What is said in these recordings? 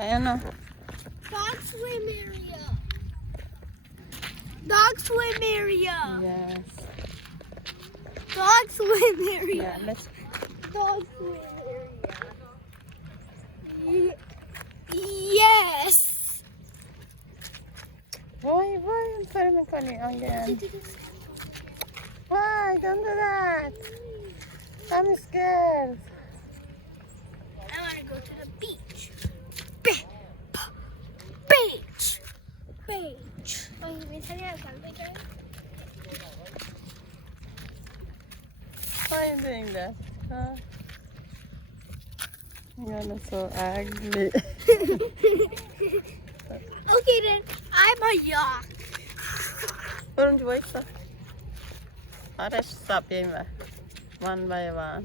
Diana. Dog swim area. Dog swim area. Yes. Dog swim area. Yeah, let's. Dog swim area. Yes. Why sorry میکنی again? Why? Don't do that. I'm scared. I want to go to the beach. Beach. Beach. Beach. Oh, you mean tell me how to Why are you doing that? Huh? You're so ugly. Okay then, I'm a yak. Turuncu boyutsa. Araç sapayım ver. One by one.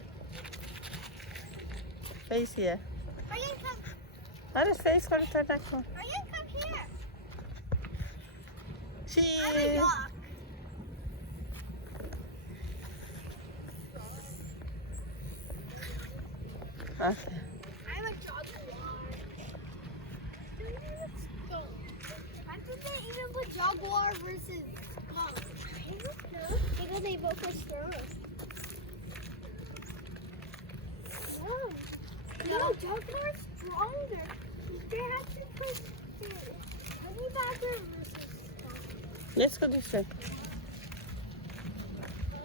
Face here. Ryan, come. Araç face করে তো রাখো. Ryan, come here. She. I'm a yak. Okay. I'm a jaguar. Why did they even put jaguar versus skunk? Because they both are strong. No, jaguar's stronger. They have to put honey badger versus skunk. Let's go this way.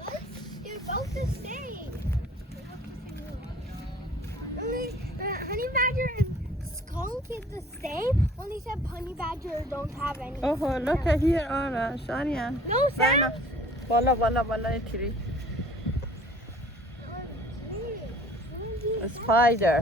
What? They're both the same. Only honey badger and skunk is the same. Only except honey badger don't have any. Oh, look at here, Araç. Aryan. No, Sam. Bala tree. A spider.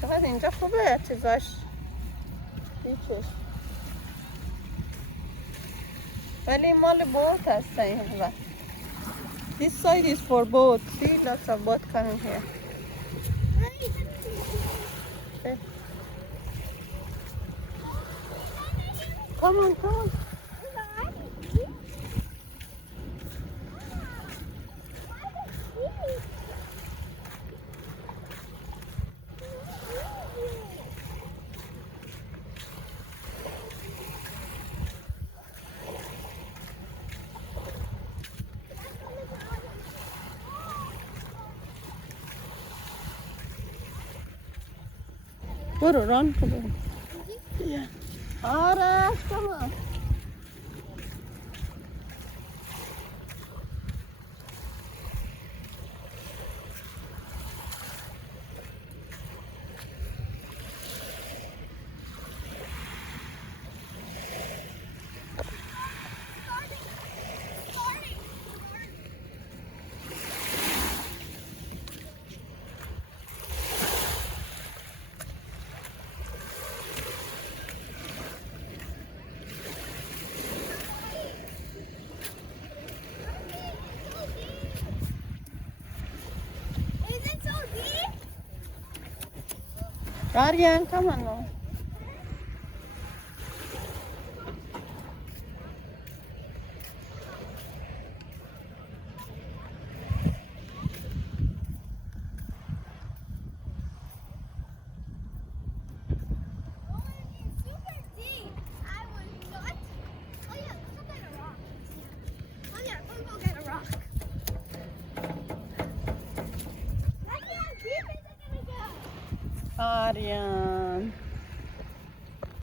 چقدر اینجا خوبه چیزاش هیچش ولی مال بوت هست این وقت. This side is for boat. See lots of boat coming here. Okay. Come on. برو ران کن برو. Yeah. Araç, come on. Is it so deep? Aryan, come on now. Oh, it's super deep. I was not. Oh yeah, let's go get a rock. Oh yeah, let's go get a rock. That's how deep is it gonna go? Aryan.